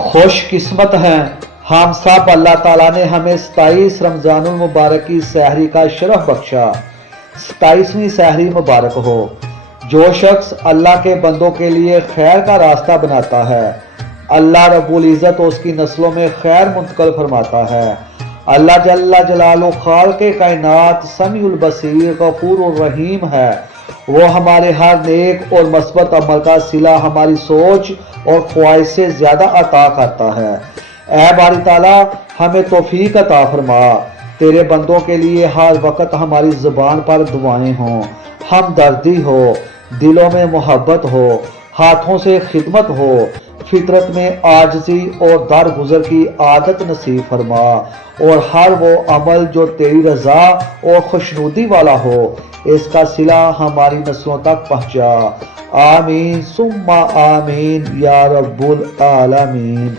خوش قسمت ہیں ہم سب، اللہ تعالیٰ نے ہمیں 27 رمضان المبارک کی سحری کا شرف بخشا۔ 27ویں سحری مبارک ہو۔ جو شخص اللہ کے بندوں کے لیے خیر کا راستہ بناتا ہے، اللہ رب العزت اس کی نسلوں میں خیر منتقل فرماتا ہے۔ اللہ جل جلالہ خالق کائنات سمیع البصیر غفور الرحیم ہے۔ وہ ہمارے ہر نیک اور مثبت عمل کا صلہ ہماری سوچ اور خواہش سے زیادہ عطا کرتا ہے۔ اے باری تعالیٰ ہمیں توفیق عطا فرما، تیرے بندوں کے لیے ہر وقت ہماری زبان پر دعائیں ہوں، ہمدردی ہو، دلوں میں محبت ہو، ہاتھوں سے خدمت ہو، فطرت میں عاجزی اور درگزر کی عادت نصیب فرما، اور ہر وہ عمل جو تیری رضا اور خوشنودی والا ہو، اس کا صلہ ہماری نسلوں تک پہنچا۔ آمین ثم آمین یا رب العالمین۔